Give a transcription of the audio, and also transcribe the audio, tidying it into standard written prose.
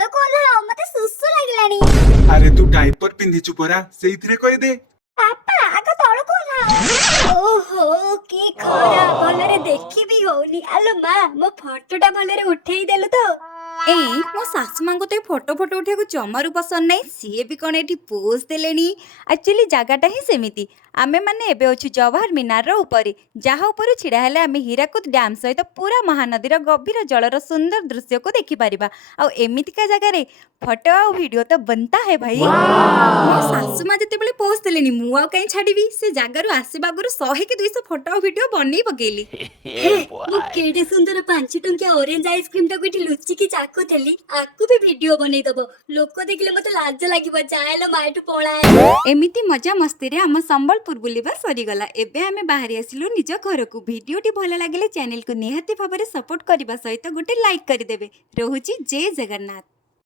ତଳକୁ ଓହ୍ଲାଅ, ମତେ ସୁସୁ ଲାଗିଲାଣି। ଆରେ ତୁ ଡାଇପର ପିନ୍ଧିଛୁ ପରା, ସେଇଥିରେ କରିଦେ। ବାପା ଆଗ ତଳକୁ ଓହ୍ଲାଅ। ଓହୋ କି ଖରା, ଭଲରେ ଦେଖି ବି ହଉନି। ଆଲୋ ମା, ମୋ ଫଟୋଟା ଭଲରେ ଉଠେଇ ଦେଲୁ ତ? ମୋ ଶାଶୁ ମାଙ୍କୁ ତ ଫଟୋ ଉଠେଇବାକୁ ଜମାରୁ ପସନ୍ଦ ନାହିଁ। ସିଏ ବି କ'ଣ ଏଠି ପୋଜ୍ ଦେଲେଣି। ଆକ୍ଚୁଆଲି ଜାଗାଟା ହିଁ ସେମିତି। ଆମେମାନେ ଏବେ ଅଛୁ ଜବାହର ମିନାରର ଉପରେ, ଯାହା ଉପରେ ଛିଡ଼ା ହେଲେ ଆମେ ହୀରାକୁଦ ଡ୍ୟାମ୍ ସହିତ ପୁରା ମହାନଦୀର ଗଭୀର ଜଳର ସୁନ୍ଦର ଦୃଶ୍ୟକୁ ଦେଖିପାରିବା। ଆଉ ଏମିତିକା ଜାଗାରେ ଫଟୋ ଆଉ ଭିଡ଼ିଓ ତ ବନତା ହେ ଭାଇ। ମୋ ଶାଶୁ ମା ଯେତେବେଳେ ପୋଜ୍ ଦେଲେଣି, ମୁଁ ଆଉ କାହିଁ ଛାଡ଼ିବି। ସେ ଜାଗାରୁ ଆସିବା ଆଗରୁ 100 କି 200 ଫଟୋ ଆଉ ଭିଡ଼ିଓ ବନେଇ ପକେଇଲି। ମୁଁ କେଡ଼େ ସୁନ୍ଦର 5 ଟଙ୍କିଆ ଅରେଞ୍ଜ ଆଇସ୍କ୍ରିମଟାକୁ ଏଠି ଲୁଚିକି ଚାଖୁଥିଲି। ଆକୁ ବି ଭିଡିଓ ବନେଇଦବ। ଲୋକ ଦେଖିଲେ ମତେ ଲାଜ ଲାଗିବ। ଚାଲ ମା ଏଠୁ ପଳାଏ। ଏମିତି ମଜା ମସ୍ତିରେ ଆମ ସମ୍ବଲପୁର ବୁଲିବା ସରିଗଲା। ଏବେ ଆମେ ବାହାରି ଆସିଲୁ ନିଜ ଘରକୁ। ଭିଡ଼ିଓଟି ଭଲ ଲାଗିଲେ ଚ୍ୟାନେଲକୁ ନିହାତି ଭାବରେ ସପୋର୍ଟ କରିବା ସହିତ ଗୋଟେ ଲାଇକ୍ କରିଦେବେ। ରହୁଛି ଜୟ ଜଗନ୍ନାଥ।